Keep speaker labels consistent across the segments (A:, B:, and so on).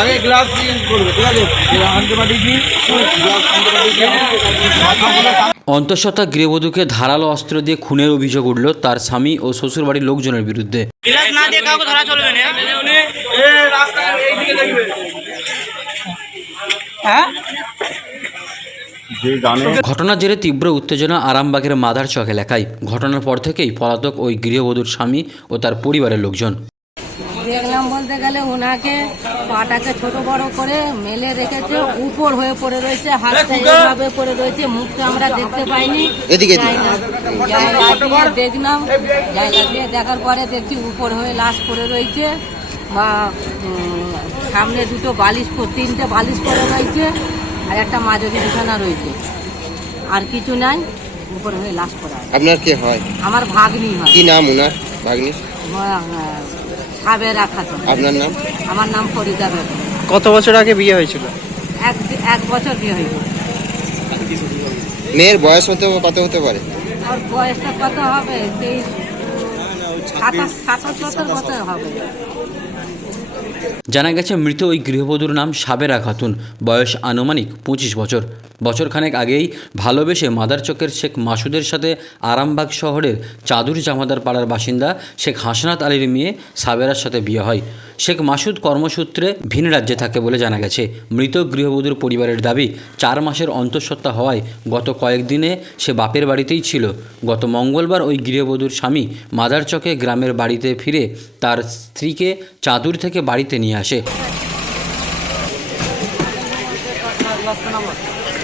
A: আগে glass change করবে ঠিক আছে?
B: অন্তঃসত্ত্বা গৃহবধূকে ধারালো অস্ত্র দিয়ে খুনের অভিযোগ উঠল তার স্বামী ও শ্বশুরবাড়ির লোকজনের বিরুদ্ধে।
C: গ্লাস না দিয়ে কাউকে ধরা চলবে না। হ্যাঁ?
B: ঘটনার জেরে তীব্র উত্তেজনা আরামবাগের মাদার চক এলাকায়। ঘটনার পর থেকেই পলাতক ওই গৃহবধূর স্বামী ও তার পরিবারের লোকজন।
D: দেখলাম বলতে গেলে ওনাকে পাটাকে ছোট বড় করে মেলে রেখেছে উপর হয়ে পড়ে রয়েছে হাতটা এইভাবে পড়ে রয়েছে মুখটা আমরা দেখতে পাইনি। দেখলাম জায়গা দিয়ে দেখার পরে দেখছি উপর হয়ে লাশ পড়ে রয়েছে বা সামনে দুটো বালিশ তিনটে বালিশ পড়ে রয়েছে। আর একটা মাঝারি বিছানা রয়েছে। আর কিছু নাই উপরে হয়ে লাশ করা
E: আপনার কে হয়?
D: আমার ভাগ্নি হয়।
E: কি নাম ওনার ভাগ্নির
D: সাবেরা খাতুন
E: আপনার নাম?
D: আমার নাম ফরিদা বেগম।
F: কত বছর আগে বিয়ে হয়েছিল?
D: এক এক বছর বিয়ে হইল
E: মেয়ের বয়স হতে কত হতে পারে?
D: আর বয়সটা কত হবে? তেইশ সাতাশ সাতাশ বছর বছর হবে।
B: জানা গেছে মৃত ওই গৃহবধূর নাম সাবেরা খাতুন। বয়স আনুমানিক পঁচিশ বছর। বছরখানেক আগেই ভালোবেসে মাদারচকের শেখ মাসুদের সাথে আরামবাগ শহরের চাদুর জামাদার পাড়ার বাসিন্দা শেখ হাসনাত আলীর মেয়ে সাবেরার সাথে বিয়ে হয়। শেখ মাসুদ কর্মসূত্রে ভিন রাজ্যে থাকে বলে জানা গেছে। মৃত গৃহবধূর পরিবারের দাবি, চার মাসের অন্তঃসত্ত্বা হওয়ায় গত কয়েকদিনে সে বাপের বাড়িতেই ছিল। গত মঙ্গলবার ওই গৃহবধূর স্বামী মাদারচকে গ্রামের বাড়িতে ফিরে তার স্ত্রীকে চাদুর থেকে বাড়িতে নিয়ে আসে।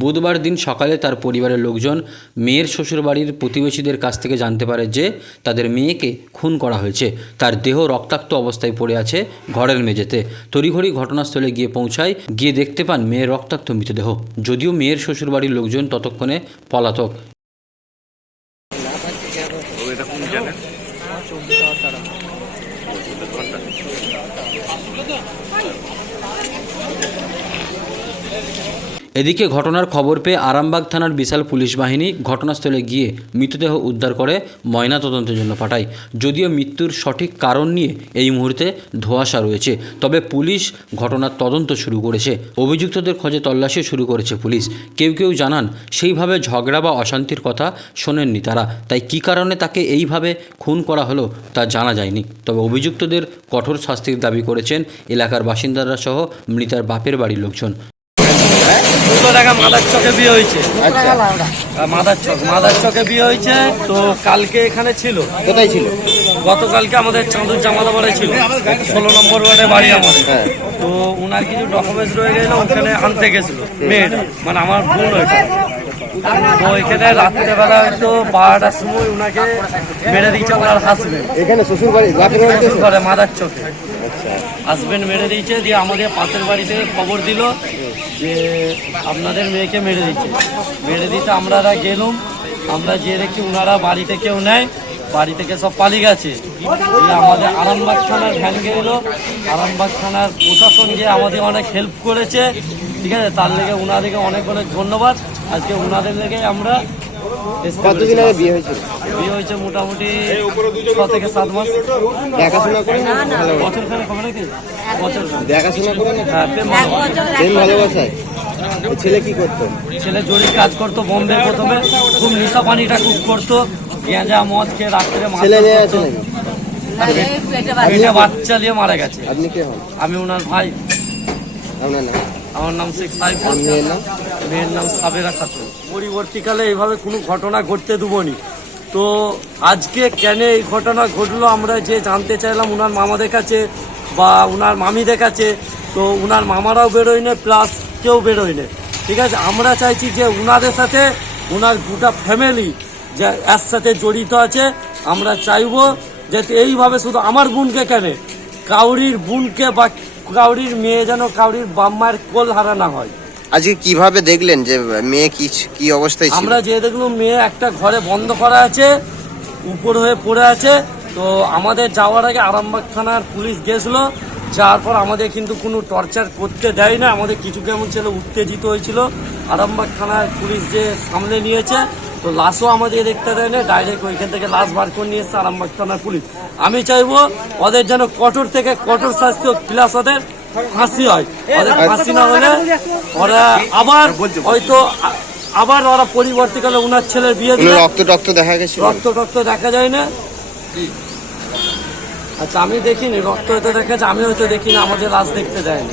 B: বুধবার দিন সকালে তার পরিবারের লোকজন মেয়ের শ্বশুরবাড়ির প্রতিবেশীদের কাছ থেকে জানতে পারে যে তাদের মেয়েকে খুন করা হয়েছে। তার দেহ রক্তাক্ত অবস্থায় পড়ে আছে ঘরের মেঝেতে। তড়িঘড়ি ঘটনাস্থলে গিয়ে পৌঁছায়। গিয়ে দেখতে পান মেয়ের রক্তাক্ত মৃতদেহ। যদিও মেয়ের শ্বশুরবাড়ির লোকজন ততক্ষণে পলাতক। এদিকে ঘটনার খবর পেয়ে আরামবাগ থানার বিশাল পুলিশ বাহিনী ঘটনাস্থলে গিয়ে মৃতদেহ উদ্ধার করে ময়নাতদন্তের জন্য পাঠায়। যদিও মৃত্যুর সঠিক কারণ নিয়ে এই মুহূর্তে ধোঁয়াশা রয়েছে, তবে পুলিশ ঘটনার তদন্ত শুরু করেছে। অভিযুক্তদের খোঁজে তল্লাশি শুরু করেছে পুলিশ। কেউ কেউ জানান, সেইভাবে ঝগড়া বা অশান্তির কথা শোনেননি তারা। তাই কী কারণে তাকে এইভাবে খুন করা হলো তা জানা যায়নি। তবে অভিযুক্তদের কঠোর শাস্তির দাবি করেছেন এলাকার বাসিন্দারা সহ মৃতার বাপের বাড়ির লোকজন।
F: দুটো টাকা মাদার চকে বিয়ে হয়েছে।
E: আচ্ছা।
F: মাদার চক মাদার চকে বিয়ে হয়েছে তো কালকে এখানে ছিল।
E: কোথায় ছিল?
F: গতকালকে আমাদের চাঁদুর জামাতা বাড়ি ছিল। ষোলো নম্বর ওয়ার্ডে বাড়ি আমাদের।
E: হ্যাঁ।
F: তো ওনার কিছু ডকুমেন্টস রয়ে গেল ওখানে আনতে গেছিল। মেয়েটা মানে আমার ভুল ওইটা তো এখানে রাত্রেবেলা হয়তো বারোটার সময় ওনাকে মেরে দিয়েছে ওনার হাসবেন্ড
E: এখানে শ্বশুর বাড়ি
F: শ্বশুর ঘরে মাদার চোখে। হাজবেন্ড মেরে দিয়েছে দিয়ে আমাদের পাশের বাড়ি থেকে খবর দিল যে আপনাদের মেয়েকে মেরে দিচ্ছে মেরে দিতে আমরা গেলুম। আমরা গিয়ে দেখি ওনারা বাড়িতে কেউ নেয় বাড়ি থেকে সব পালিয়ে গেছে। আমাদের আরামবাগ থানার ভ্যান গেলো। আরামবাগ থানার প্রশাসন গিয়ে আমাদের অনেক হেল্প করেছে। ঠিক আছে তার লেগে ওনাদেরকে অনেক অনেক ধন্যবাদ। আজকে ওনাদের লেগে আমরা
E: কতদিন আগে বিয়ে হয়েছিল?
F: বিয়ে হয়েছে মোটামুটি ছ থেকে সাত মাস।
E: দেখাশোনা করে।
F: বছর খানে খবর নাকি? বছর।
E: দেখাশোনা করে না
F: হ্যাঁ প্রেম
E: ভালোবাসায়? ছেলে কি করতো?
F: ছেলে জরির কাজ করতো বোম্বে প্রথমে। খুব নিশা পানিটা খুব করতো। গেঁজা মদ খেয়ে রাত্রে
E: ছেলে মেয়ে আছে নাকি?
D: বাচ্চা।
F: বাচ্চা নিয়ে মারা গেছে।
E: আপনি কে হন?
F: আমি ওনার ভাই।
E: আপনার নাম?
F: আমার নাম শেখ সাইফুল
E: মেয়ের নাম?
F: মেয়ের নাম সাবেরা খাতুন। পরবর্তীকালে এইভাবে কোনো ঘটনা ঘটতে দেবনি। তো আজকে কেন এই ঘটনা ঘটলো আমরা যে জানতে চাইলাম উনার মামাদের কাছে বা উনার মামিদের কাছে তো উনার মামারাও বেরোয় না প্লাস কেউ বেরোয় না ঠিক আছে আমরা চাইছি যে উনাদের সাথে উনার গোটা ফ্যামিলি যে এর সাথে জড়িত আছে আমরা চাইব যে এইভাবে শুধু আমার বোনকে কেন কাউরির বোনকে বা কাউরির মেয়ে যেন কাউরির বাম্মার কোল হারা না হয়।
E: আজকে কীভাবে দেখলেন যে মেয়ে কি কি অবস্থায় ছিল?
F: আমরা যে দেখলাম মেয়ে একটা ঘরে বন্ধ করা আছে উপর হয়ে পড়ে আছে তো আমাদের যাওয়ার আগে আরামবাগ থানার পুলিশ গেছিল যাওয়ার পর আমাদের কিন্তু কোনো টর্চার করতে দেয় না আমাদের কিছু কেমন ছেলে উত্তেজিত হয়েছিল। আরামবাগ থানার পুলিশ যে সামনে নিয়েছে তো লাশও আমাদের দেখতে দেয় না ডাইরেক্ট ওইখান থেকে লাশ বার করে নিয়ে এসছে আরামবাগ থানার পুলিশ। আমি চাইব ওদের যেন কঠোর থেকে কঠোর শাস্তি প্লাস ওদের ফাঁসি হয়। ওদের ফাঁসি না হলে ওরা আবার হয়তো আবার ওরা পরিবর্তীকালে ওনার ছেলের বিয়ে দিলে
E: রক্ত টক্ত দেখা গেছে?
F: রক্ত টক্ত দেখা যায় না। আচ্ছা আমি দেখিনি রক্ত হয়তো দেখা যায় আমি হয়তো দেখিনি আমাদের লাশ দেখতে দেয় না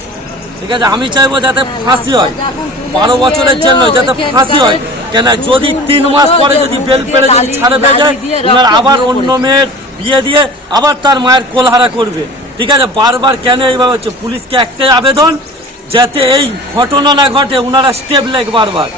F: ঠিক আছে আমি চাইব যাতে ফাঁসি হয়। বারো বছরের জন্য যাতে ফাঁসি হয়। কেন যদি তিন মাস পরে যদি বেল পেড়ে যদি ছাড়ে পেয়ে যায় ওনার আবার অন্য মেয়ের বিয়ে দিয়ে আবার তার মায়ের কোলহারা করবে। ঠিক আছে বারবার কেন এইভাবে হচ্ছে? পুলিশকে একটাই আবেদন যাতে এই ঘটনা না ঘটে ওনারা স্টেপ লেগ বারবার।